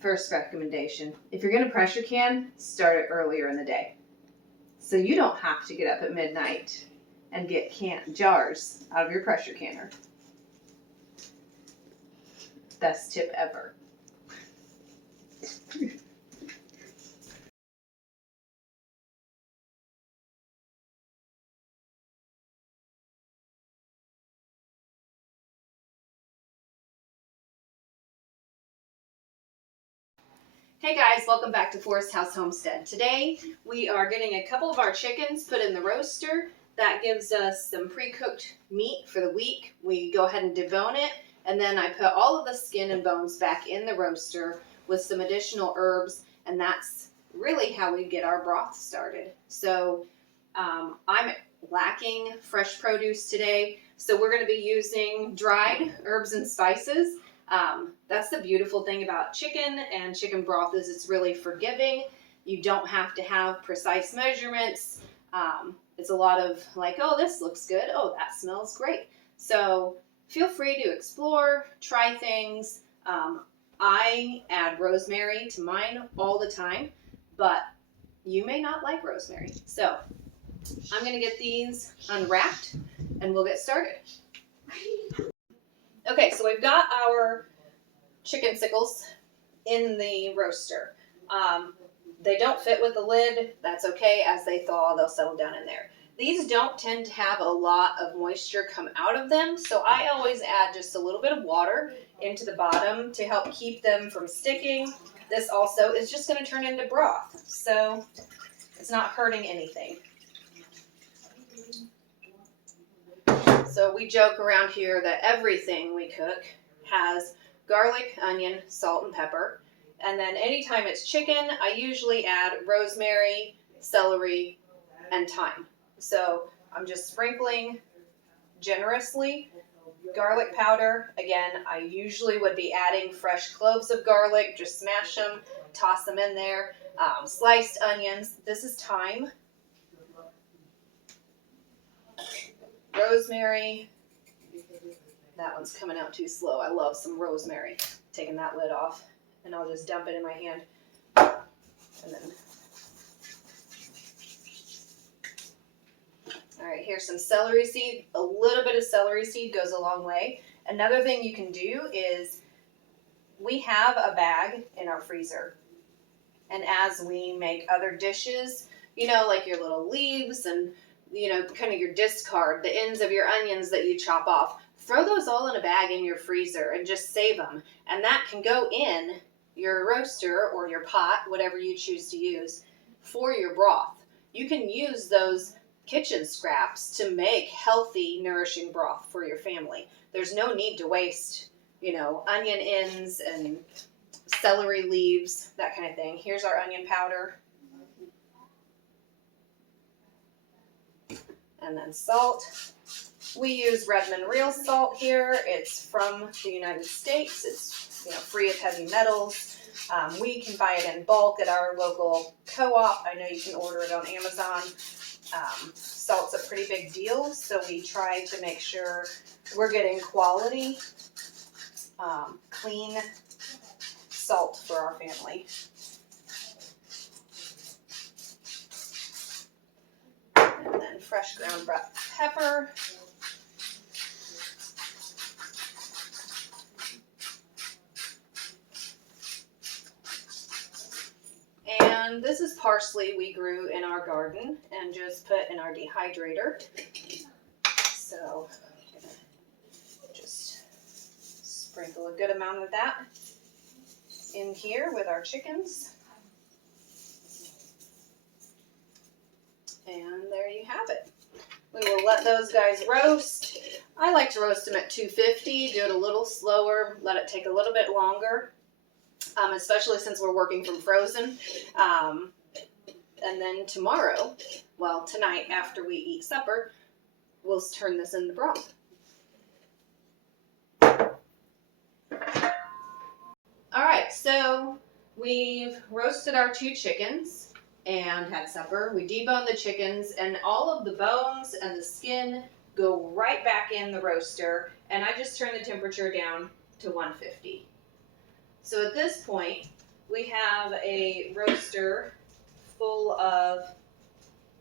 first recommendation, if you're going to pressure can, start it earlier in the day. So you don't have to get up at midnight and get jars out of your pressure canner. Best tip ever. Hey guys, welcome back to Forest House Homestead. Today we are getting a couple of our chickens put in the roaster. That gives us some pre-cooked meat for the week. We go ahead and debone it, and then I put all of the skin and bones back in the roaster with some additional herbs, and that's really how we get our broth started. So I'm lacking fresh produce today, so we're going to be using dried herbs and spices. That's the beautiful thing about chicken and chicken broth is it's really forgiving. You don't have to have precise measurements. It's a lot of like, oh, this looks good. Oh, that smells great. So feel free to explore, try things. I add rosemary to mine all the time, but you may not like rosemary. So I'm going to get these unwrapped and we'll get started. Okay, so we've got our chicken sickles in the roaster. They don't fit with the lid. That's okay. As they thaw, they'll settle down in there. These don't tend to have a lot of moisture come out of them, so I always add just a little bit of water into the bottom to help keep them from sticking. This also is just going to turn into broth, so it's not hurting anything. So we joke around here that everything we cook has garlic, onion, salt, and pepper. And then anytime it's chicken, I usually add rosemary, celery, and thyme. So I'm just sprinkling generously. Garlic powder, again, I usually would be adding fresh cloves of garlic, just smash them, toss them in there. Sliced onions, this is thyme. Rosemary, that one's coming out too slow. I love some rosemary. Taking that lid off, and I'll just dump it in my hand. And then, all right, here's some celery seed. A little bit of celery seed goes a long way. Another thing you can do is we have a bag in our freezer. And as we make other dishes, you know, like your little leaves and you know, kind of your discard, the ends of your onions that you chop off, throw those all in a bag in your freezer and just save them. And that can go in your roaster or your pot, whatever you choose to use, for your broth. You can use those kitchen scraps to make healthy, nourishing broth for your family. There's no need to waste, you know, onion ends and celery leaves, that kind of thing. Here's our onion powder. And then salt. We use Redmond real salt here. It's from the United States. It's, you know, free of heavy metals. We can buy it in bulk at our local co-op. I know you can order it on Amazon. Salt's a pretty big deal, so we try to make sure we're getting quality, clean salt for our family. And then fresh ground black pepper. And this is parsley we grew in our garden and just put in our dehydrator. So just sprinkle a good amount of that in here with our chickens. And there you have it. We will let those guys roast. I like to roast them at 250, do it a little slower, let it take a little bit longer, especially since we're working from frozen. And then tomorrow, well, tonight after we eat supper, we'll turn this into broth. All right, so we've roasted our 2 chickens and had supper. We debone the chickens, and all of the bones and the skin go right back in the roaster, and I just turn the temperature down to 150. So at this point, we have a roaster full of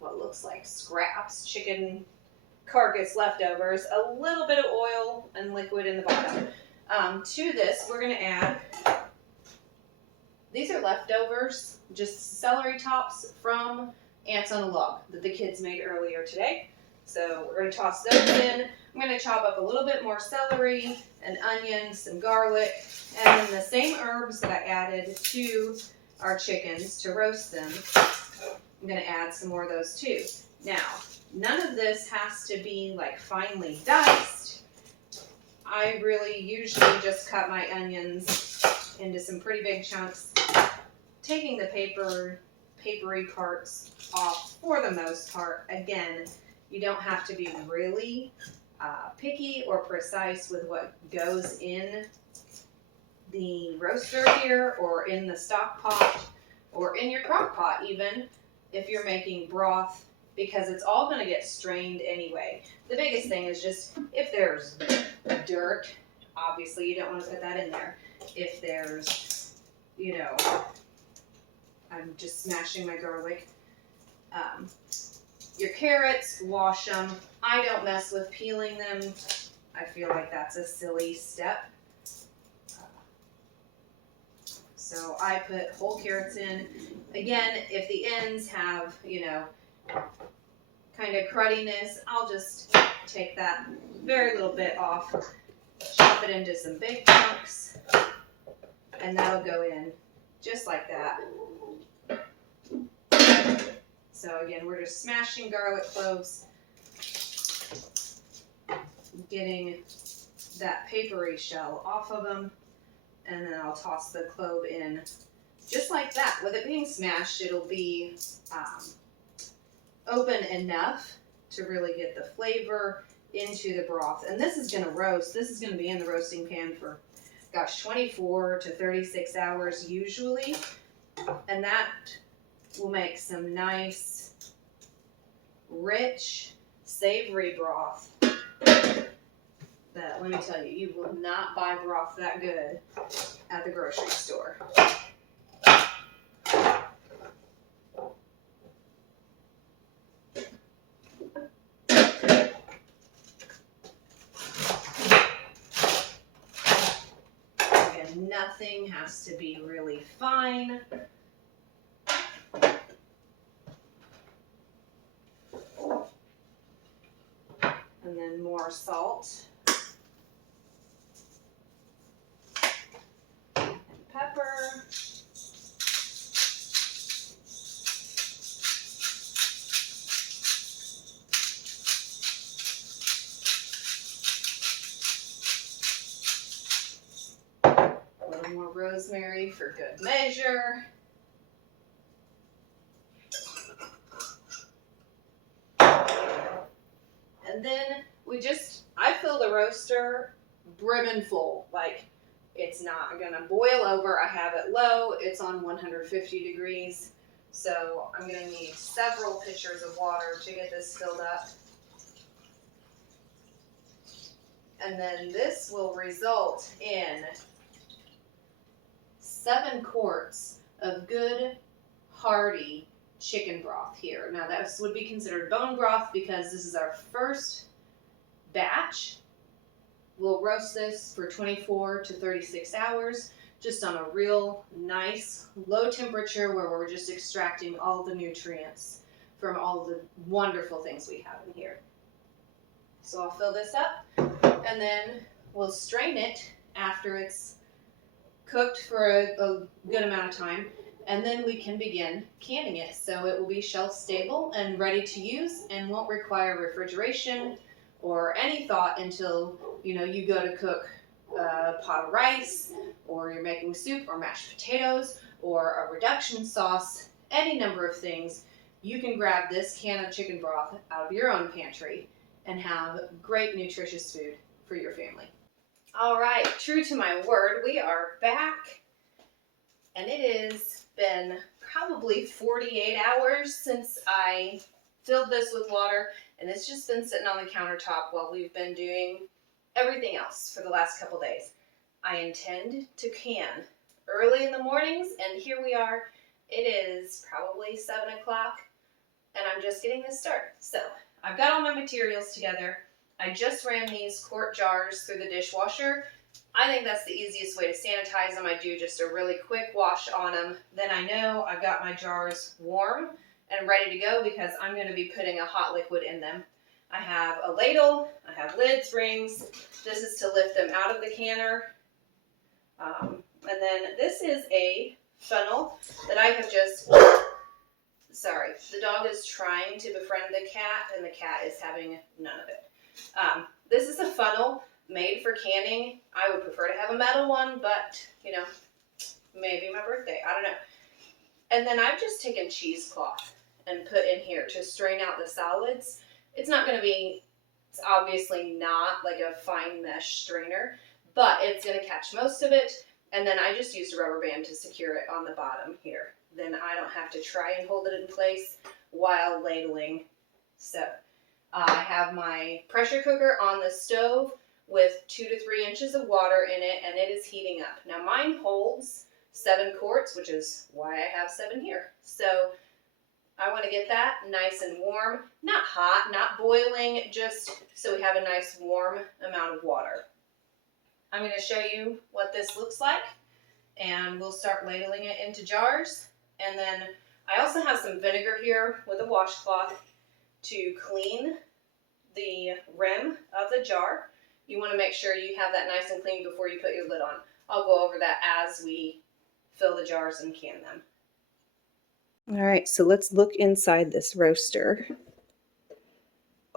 what looks like scraps, chicken carcass leftovers, a little bit of oil and liquid in the bottom. To this, we're going to add, these are leftovers, just celery tops from Ants on a Log that the kids made earlier today. So we're going to toss those in. I'm going to chop up a little bit more celery, an onion, some garlic, and then the same herbs that I added to our chickens to roast them, I'm going to add some more of those too. Now, none of this has to be like finely diced. I really usually just cut my onions into some pretty big chunks, taking the papery parts off for the most part. Again, you don't have to be really picky or precise with what goes in the roaster here, or in the stock pot, or in your crock pot even, if you're making broth, because it's all going to get strained anyway. The biggest thing is just if there's dirt, obviously you don't want to put that in there. If there's, I'm just smashing my garlic. Your carrots, wash them. I don't mess with peeling them. I feel like that's a silly step. So I put whole carrots in. Again, if the ends have, kind of cruddiness, I'll just take that very little bit off, chop it into some big chunks, and that'll go in just like that. So again, we're just smashing garlic cloves, getting that papery shell off of them, and then I'll toss the clove in just like that. With it being smashed, it'll be open enough to really get the flavor into the broth. And this is going to roast. This is going to be in the roasting pan for, 24 to 36 hours usually. And that will make some nice, rich, savory broth that, let me tell you, you will not buy broth that good at the grocery store. Again, nothing has to be really fine. And then more salt and pepper. A little more rosemary for good measure. And then I fill the roaster brimming full. Like, it's not gonna boil over. I have it low. It's on 150 degrees. So I'm gonna need several pitchers of water to get this filled up. And then this will result in 7 quarts of good, hearty chicken broth here. Now this would be considered bone broth because this is our first batch. We'll roast this for 24 to 36 hours, just on a real nice low temperature where we're just extracting all the nutrients from all the wonderful things we have in here. So I'll fill this up, and then we'll strain it after it's cooked for a good amount of time, and then we can begin canning it. So it will be shelf stable and ready to use and won't require refrigeration or any thought until you go to cook a pot of rice, or you're making soup or mashed potatoes or a reduction sauce, any number of things. You can grab this can of chicken broth out of your own pantry and have great nutritious food for your family. All right, true to my word, we are back, and it has been probably 48 hours since I filled this with water, and it's just been sitting on the countertop while we've been doing everything else for the last couple days. I intend to can early in the mornings, and here we are. It is probably 7 o'clock, and I'm just getting this started. So I've got all my materials together. I just ran these quart jars through the dishwasher. I think that's the easiest way to sanitize them. I do just a really quick wash on them. Then I know I've got my jars warm and ready to go because I'm going to be putting a hot liquid in them. I have a ladle, I have lids, rings. This is to lift them out of the canner. And then this is a funnel that I have just, sorry, the dog is trying to befriend the cat and the cat is having none of it. This is a funnel made for canning. I would prefer to have a metal one, but you know, maybe my birthday, I don't know. And then I've just taken cheesecloth and put in here to strain out the solids. It's not going to be, it's obviously not like a fine mesh strainer, but it's going to catch most of it. And then I just used a rubber band to secure it on the bottom here. Then I don't have to try and hold it in place while ladling. So I have my pressure cooker on the stove with 2 to 3 inches of water in it, and it is heating up. Now mine holds 7 quarts, which is why I have 7 here. So I want to get that nice and warm, not hot, not boiling, just so we have a nice warm amount of water. I'm going to show you what this looks like, and we'll start ladling it into jars. And then I also have some vinegar here with a washcloth to clean the rim of the jar. You want to make sure you have that nice and clean before you put your lid on. I'll go over that as we fill the jars and can them. All right, so let's look inside this roaster.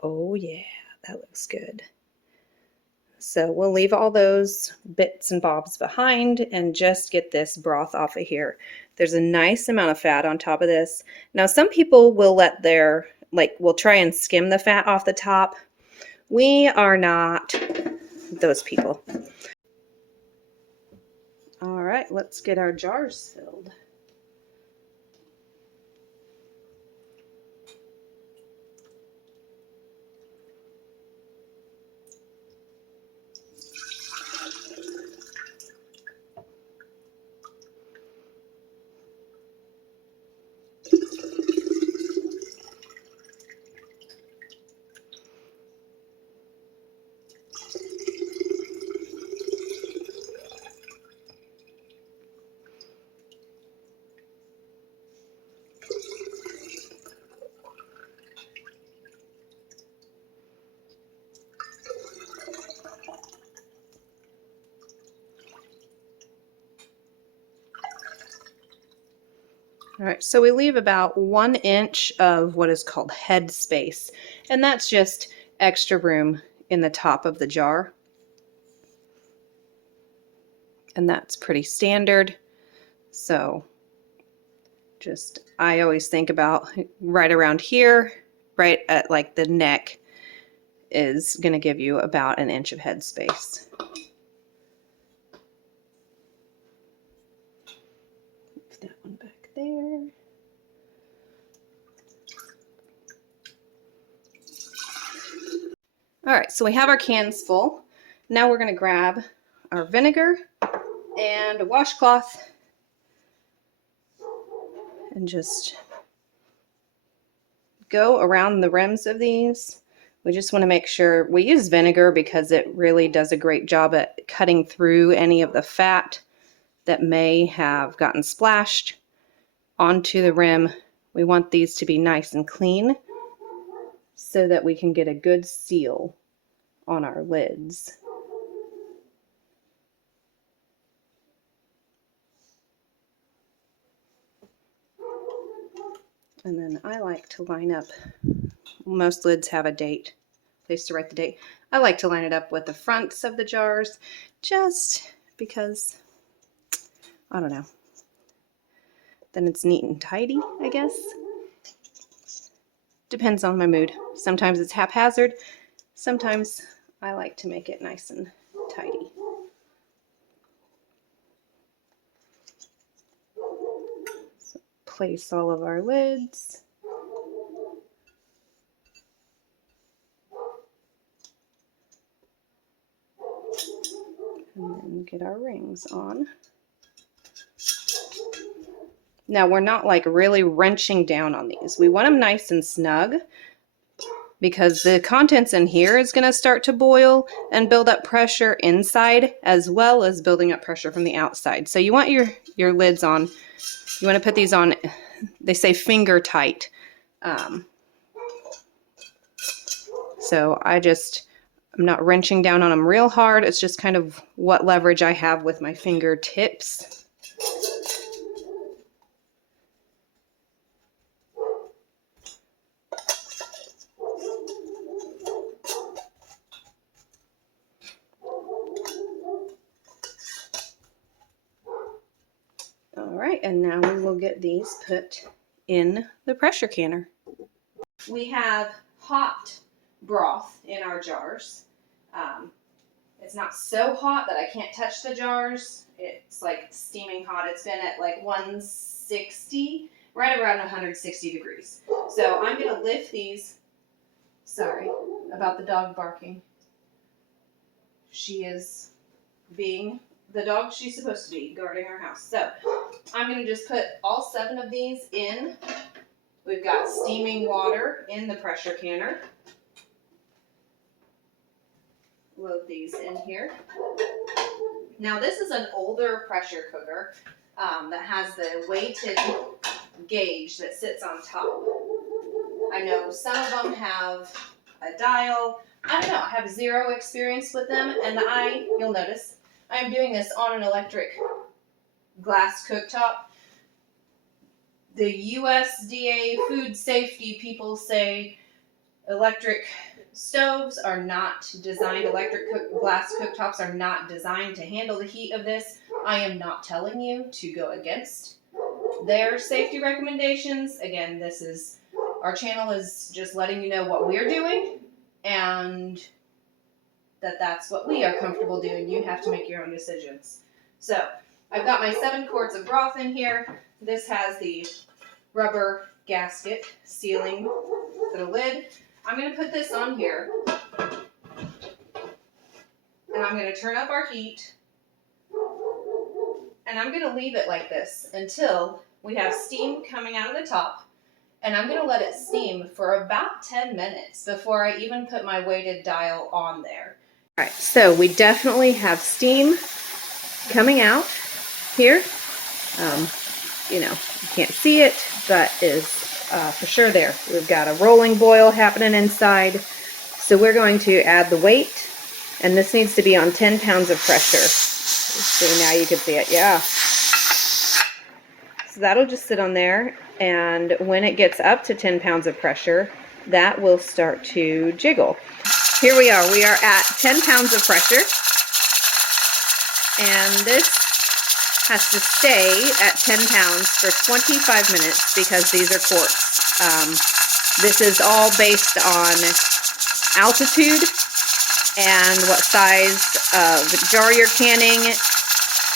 Oh yeah, that looks good. So we'll leave all those bits and bobs behind and just get this broth off of here. There's a nice amount of fat on top of this. Now some people will let their, will try and skim the fat off the top. We are not those people. All right, let's get our jars filled. All right, so we leave about 1 inch of what is called head space, and that's just extra room in the top of the jar. And that's pretty standard. So I always think about right around here, right at the neck is going to give you about 1 inch of head space. Put that one back there. All right, so we have our cans full. Now we're going to grab our vinegar and a washcloth and just go around the rims of these. We just want to make sure we use vinegar because it really does a great job at cutting through any of the fat that may have gotten splashed onto the rim. We want these to be nice and clean so that we can get a good seal on our lids. And then I like to line up, most lids have a date, place to write the date. I like to line it up with the fronts of the jars just because, I don't know, then it's neat and tidy, I guess. Depends on my mood. Sometimes it's haphazard. Sometimes I like to make it nice and tidy. So place all of our lids. And then get our rings on. Now we're not like really wrenching down on these. We want them nice and snug because the contents in here is going to start to boil and build up pressure inside as well as building up pressure from the outside. So you want your lids on, you want to put these on, they say finger tight. So I'm not wrenching down on them real hard. It's just kind of what leverage I have with my fingertips. All right, and now we will get these put in the pressure canner. We have hot broth in our jars. It's not so hot that I can't touch the jars. It's like steaming hot. It's been at like 160, right around 160 degrees. So I'm going to lift these. Sorry about the dog barking. She is being the dog she's supposed to be, guarding our house. So I'm going to just put all 7 of these in. We've got steaming water in the pressure canner. Load these in here. Now this is an older pressure cooker that has the weighted gauge that sits on top. I know some of them have a dial. I don't know, I have 0 experience with them, and you'll notice, I'm doing this on an electric glass cooktop. The USDA food safety people say electric stoves are not designed, glass cooktops are not designed to handle the heat of this. I am not telling you to go against their safety recommendations. Again, our channel is just letting you know what we're doing and that's what we are comfortable doing. You have to make your own decisions. So I've got my 7 quarts of broth in here. This has the rubber gasket sealing the lid. I'm going to put this on here, and I'm going to turn up our heat, and I'm going to leave it like this until we have steam coming out of the top, and I'm going to let it steam for about 10 minutes before I even put my weighted dial on there. All right, so we definitely have steam coming out here. You can't see it, but is for sure there. We've got a rolling boil happening inside. So we're going to add the weight, and this needs to be on 10 pounds of pressure. See, now you can see it, yeah. So that'll just sit on there, and when it gets up to 10 pounds of pressure, that will start to jiggle. Here we are at 10 pounds of pressure, and this has to stay at 10 pounds for 25 minutes because these are quarts. This is all based on altitude and what size of jar you're canning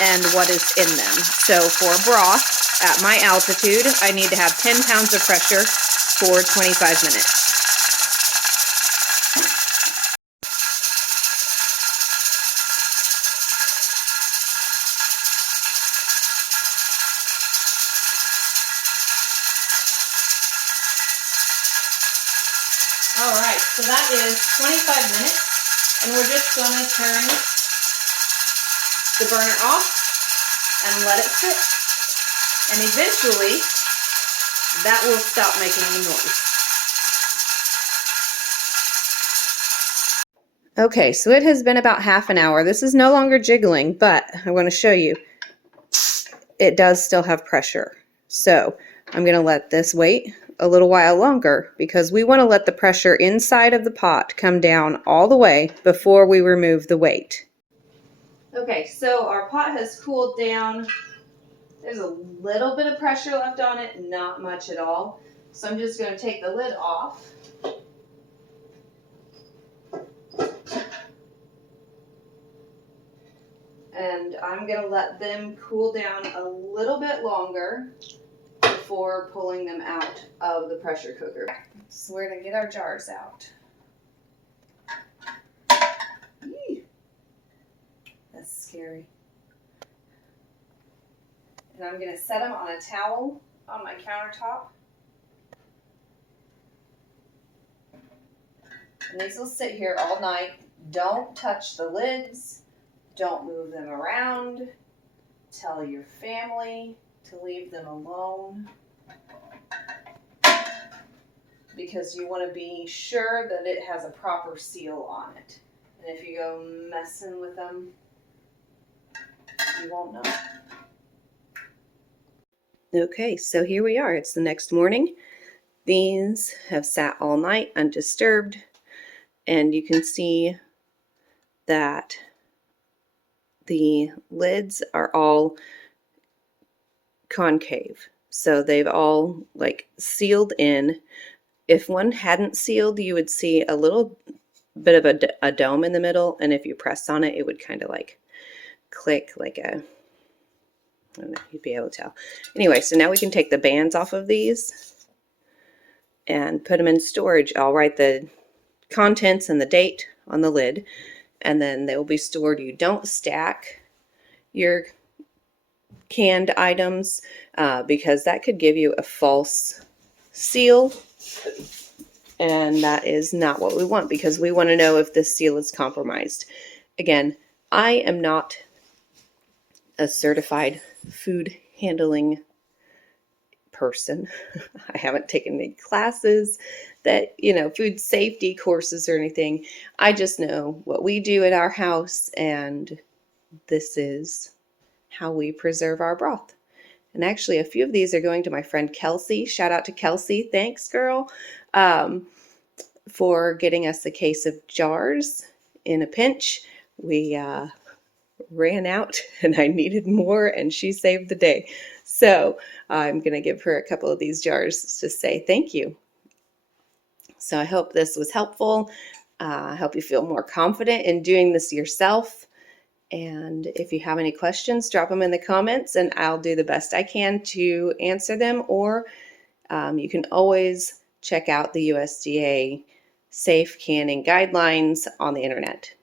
and what is in them. So for broth, at my altitude, I need to have 10 pounds of pressure for 25 minutes. Alright, so that is 25 minutes, and we're just going to turn the burner off and let it sit. And eventually, that will stop making any noise. Okay, so it has been about half an hour. This is no longer jiggling, but I want to show you. It does still have pressure. So I'm going to let this wait a little while longer because we want to let the pressure inside of the pot come down all the way before we remove the weight. Okay, so our pot has cooled down. There's a little bit of pressure left on it, not much at all. So I'm just going to take the lid off. And I'm going to let them cool down a little bit longer before pulling them out of the pressure cooker. So we're going to get our jars out. Eee, that's scary. And I'm going to set them on a towel on my countertop. And these will sit here all night. Don't touch the lids. Don't move them around. Tell your family to leave them alone, because you want to be sure that it has a proper seal on it. And if you go messing with them, you won't know. Okay, so here we are. It's the next morning. These have sat all night undisturbed, and you can see that the lids are all concave. So they've all like sealed in. If one hadn't sealed, you would see a little bit of a dome in the middle, and if you press on it, it would kind of like click like a, I don't know, you'd be able to tell. Anyway, so now we can take the bands off of these and put them in storage. I'll write the contents and the date on the lid, and then they will be stored. You don't stack your canned items because that could give you a false seal, and that is not what we want, because we want to know if this seal is compromised. Again, I am not a certified food handling person. I haven't taken any classes that, food safety courses or anything. I just know what we do at our house, and this is how we preserve our broth. And actually, a few of these are going to my friend Kelsey. Shout out to Kelsey. Thanks, girl, for getting us a case of jars in a pinch. We ran out and I needed more, and she saved the day. So I'm going to give her a couple of these jars to say thank you. So I hope this was helpful. I hope you feel more confident in doing this yourself. And if you have any questions, drop them in the comments and I'll do the best I can to answer them. Or you can always check out the USDA safe canning guidelines on the internet.